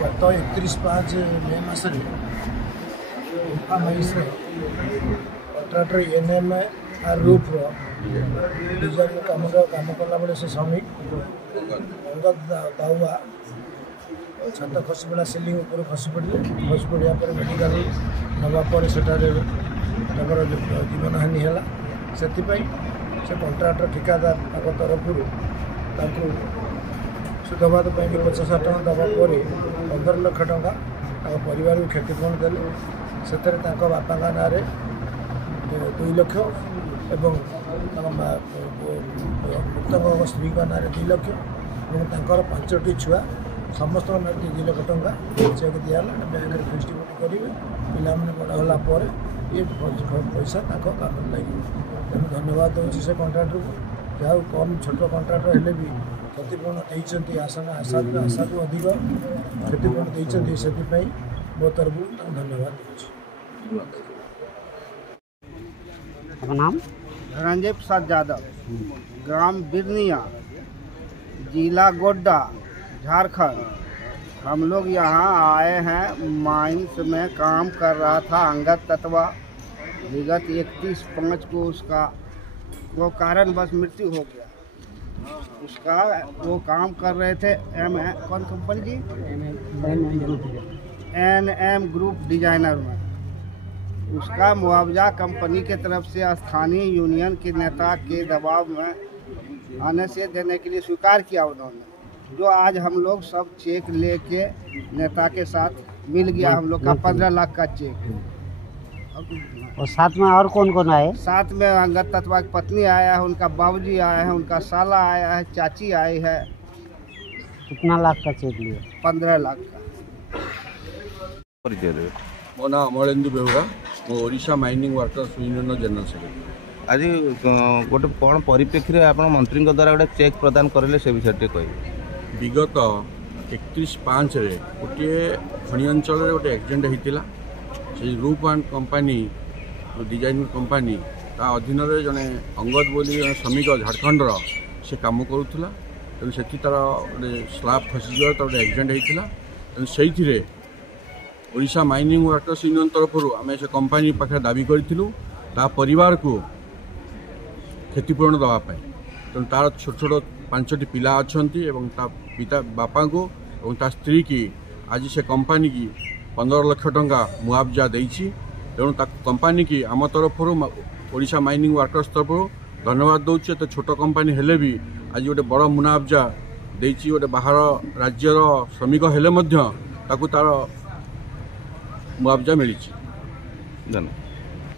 गत 31/5 मे मसरे contractor NMR roof design काम कला बेले से श्रमिक अंगद दाउआ छात खसी पड़ा सिलिंग उपर खसी पड़ा मेडिकल नवापर से जीवन हानि है से कंट्राक्टर ठिकादार तरफ सुधबाद 50,000 टଙ୍କା दवापर 15 लाख टଙ୍କା परिवार को क्षतिपूरण देले से बापा ना 2 लाख एवं मृतक स्त्री ना 2 लाख और 5टी छुआ समस्त 2 लाख टଙ୍କା चेक दिहला बैंक डिस्ट्रीब्यूट करेंगे पिला बड़ा होला ये पैसा काम लगे तेणु धन्यवाद दूसरी से कंट्राक्टर को जहाँ कम छोट कंट्राक्टर हेले भी क्षतिपूरण देती आशा को अधिक क्षतिपूरण देती से मो तरफ धन्यवाद नाम धनंजय प्रसाद यादव, ग्राम बिरनिया, जिला गोड्डा, झारखंड। हम लोग यहाँ आए हैं। माइंस में काम कर रहा था अंगद तत्वा। विगत 31/5 को उसका वो कारणवश मृत्यु हो गया। उसका वो काम कर रहे थे कौन कंपनी की NM ग्रुप डिजाइनर में। उसका मुआवजा कंपनी के तरफ से स्थानीय यूनियन के नेता के दबाव में आने से देने के लिए स्वीकार किया उन्होंने, जो आज हम लोग सब चेक लेके नेता के साथ मिल गया हम लोग का 15 लाख का चेक। और साथ में और कौन कौन आए? साथ में अंगद तत्वा की पत्नी आया है, उनका बाबूजी आया है, उनका साला आया है, चाची आई है। कितना लाख का चेक लिए? 15 लाख का। मो ना अमरेंदु बेहुरा, मो Odisha mining workers union general secretary. आज गोटे कौन परिप्रेक्षी आप मंत्री द्वारा गोटे चेक प्रदान करें से विषय कह विगत 31/5 गोटे खनि अंचल गोटे एक्सीडेंट होता से रूप एंड कंपानी डिजाइन कंपानी ता अधीन जड़े अंगद बोली श्रमिक झारखंडर से कम करूला तेणु से तार गोटे स्लाब खसीजा गोटे एक्सीडेंट होता तेणु से ओडिशा माइनिंग वर्कर्स यूनियन तरफ आम से कंपानी पाखे दाबी करूँ परिवार को क्षतिपूरण देवाई। तेणु तार छोट छोट 5टी पिला अच्छा पिता बापा को और स्त्री की आज से कंपानी की 15 लाख टଙ୍କା मुआवजा देती। तेणु कंपानी की आम तरफ ओडिशा माइनिंग वर्कर्स तरफ धन्यवाद दूचे। तो छोट कंपानी हेले भी आज गोटे बड़ मुआवजा देती। गोटे बाहर राज्यर श्रमिक हेले तार मुआवजा मिली। धन्यवाद।